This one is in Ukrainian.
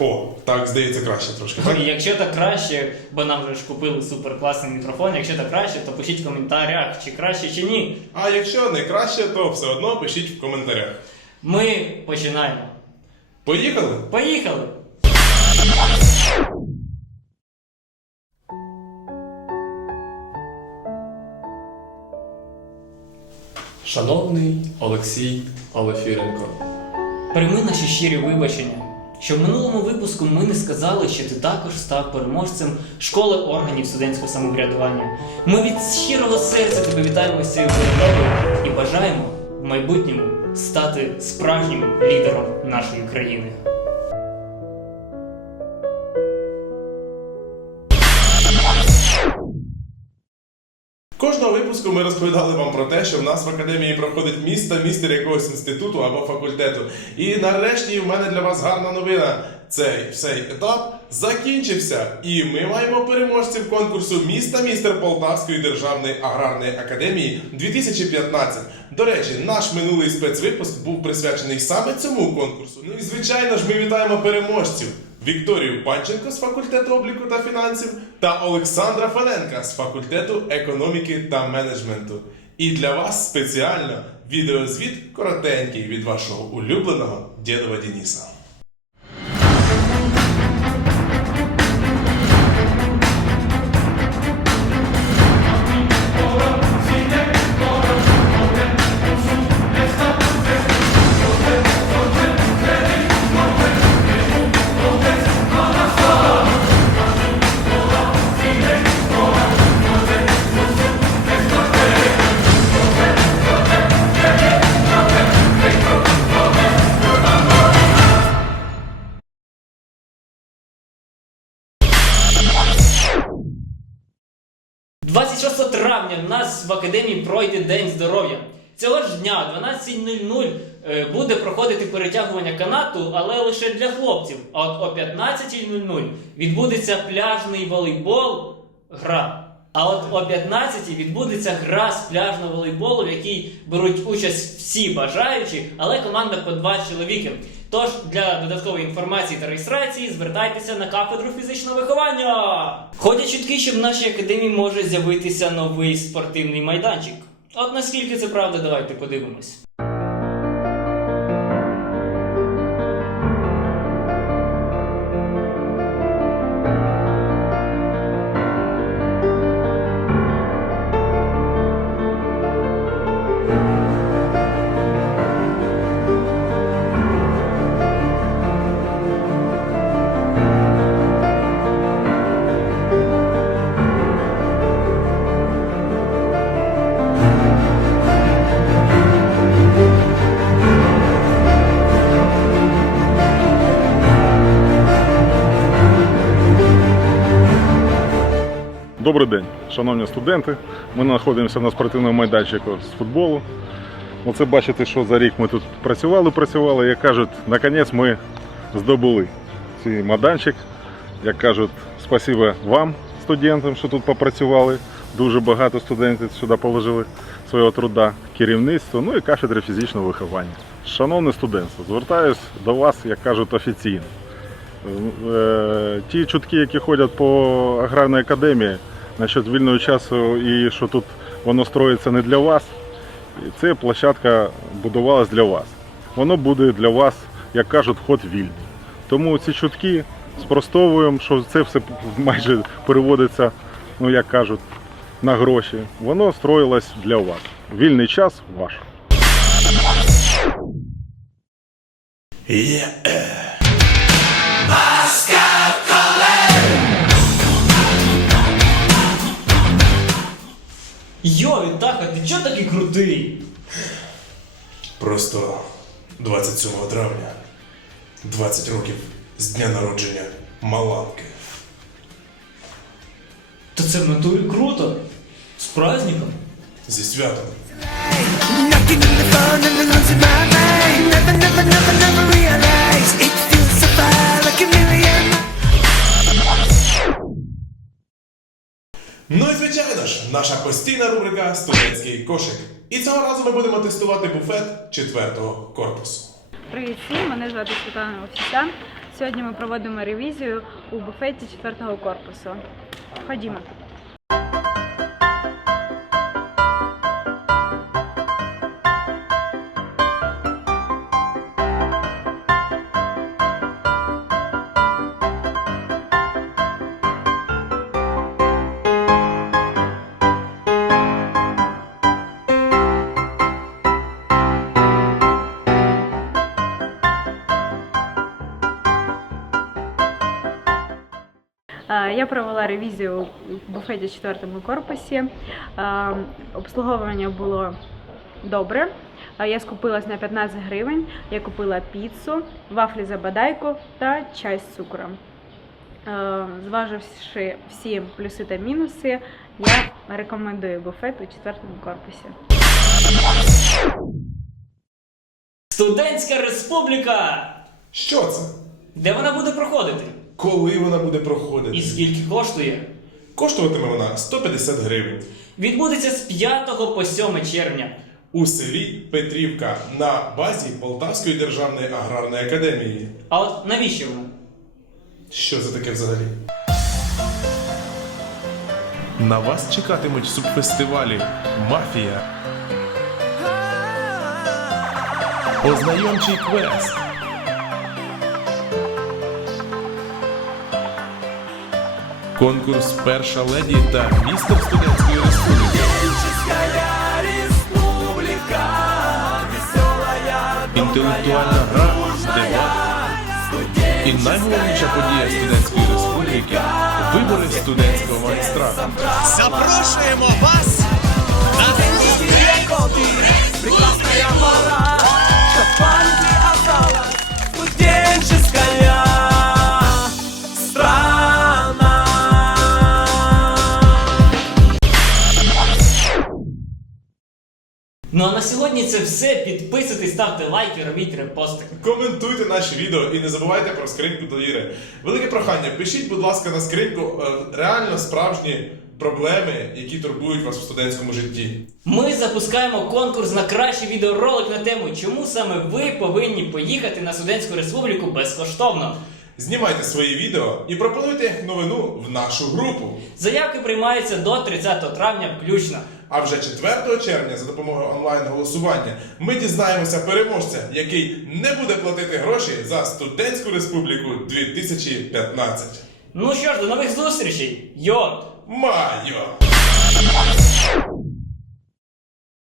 О, так здається краще трошки. Так? Якщо так краще, бо нам вже ж купили суперкласний мікрофон, якщо так краще, то пишіть в коментарях, чи краще, чи ні. А якщо не краще, то все одно пишіть в коментарях. Ми починаємо. Поїхали? Поїхали! Шановний Олексій Олефіренко, Прийми наші щирі вибачення, що в минулому випуску ми не сказали, що ти також став переможцем школи органів студентського самоврядування. Ми від щирого серця тебе вітаємо з цією перемогою і бажаємо в майбутньому стати справжнім лідером нашої країни. Кожного випуску ми розповідали вам про те, що в нас в академії проходить місто містер якогось інституту або факультету. І нарешті в мене для вас гарна новина. Цей цей етап закінчився, і ми маємо переможців конкурсу міста містер Полтавської державної аграрної академії 2015. До речі, наш минулий спецвипуск був присвячений саме цьому конкурсу. Ну і звичайно ж, ми вітаємо переможців. Вікторію Панченко з факультету обліку та фінансів та Олександра Фаненка з факультету економіки та менеджменту. І для вас спеціально відеозвіт коротенький від вашого улюбленого дідова Дініса. – 26 травня в нас в академії пройде День здоров'я. Цього ж дня, о 12.00, е, буде проходити перетягування канату, але лише для хлопців. А от о 15.00 відбудеться пляжний волейбол гра. А от о 15 відбудеться гра з пляжного волейболу, в якій беруть участь всі бажаючі, але команда по два чоловіки. Тож для додаткової інформації та реєстрації звертайтеся на кафедру фізичного виховання. Ходять чутки, що в нашій академії може з'явитися новий спортивний майданчик. От наскільки це правда, давайте подивимось. Добрий день, шановні студенти. Ми знаходимося на спортивному майданчику з футболу. Оце бачите, що за рік ми тут працювали, працювали. Як кажуть, наконець ми здобули цей майданчик. Як кажуть, спасибо вам, студентам, що тут попрацювали. Дуже багато студентів сюди положили свого труда, керівництво, ну і кафедри фізичного виховання. Шановне студентство, звертаюсь до вас, як кажуть, офіційно. Е, Ті чутки, які ходять по аграрній академії насчет вільного часу і що тут воно строїться не для вас, ця площадка будувалась для вас. Воно буде для вас, як кажуть, вход вільний. Тому ці чутки спростовуємо, що це все майже переводиться, ну як кажуть, на гроші. Воно строїлось для вас. Вільний час ваш. Йо, Вітаха, ти чого такий крутий? Просто 27 травня, 20 років з дня народження Маланки. То це в натурі круто. З праздником. Зі святом. Knocking in the phone and the lungs in my mind. Never, never, never, never realize. Наша постійна рубрика Студентський кошик. І цього разу ми будемо тестувати буфет четвертого корпусу. Привіт всім, мене звати Світлана Овсіця. Сьогодні ми проводимо ревізію у буфеті четвертого корпусу. Ходімо. Я провела ревізію в буфеті 4 корпусі. Е, Обслуговування було добре. Е, Я скупилась на 15 гривень. Я купила піцу, вафлі за бадайку та чай з цукром. Е, Зваживши всі плюси та мінуси, я рекомендую буфет у 4 корпусі. Студентська республіка! Що це? Де вона буде проходити? Коли вона буде проходити? І скільки коштує? Коштуватиме вона 150 гривень. Відбудеться з 5 по 7 червня. У селі Петрівка на базі Полтавської державної аграрної академії. А от навіщо вона? Що це таке взагалі? На вас чекатимуть субфестивалі Мафія. Ознайомчий квест. Конкурс Перша леді та містер студентської республіки. Інтелектуальна гра, дебат. І найголовніша подія студентської республіки вибори студентського магістрата. Запрошуємо вас Ну а на сьогодні це все. Підписуйтесь, ставте лайки, робіть репости. Коментуйте наші відео і не забувайте про скриньку довіри. Велике прохання, пишіть, будь ласка, на скриньку е, реально справжні проблеми, які турбують вас в студентському житті. Ми запускаємо конкурс на кращий відеоролик на тему, чому саме ви повинні поїхати на студентську республіку безкоштовно. Знімайте свої відео і пропонуйте новину в нашу групу. Заявки приймаються до 30 травня включно. А вже 4 червня за допомогою онлайн-голосування ми дізнаємося переможця, який не буде платити гроші за студентську республіку 2015. Ну що ж, до нових зустрічей! Йот! Майо!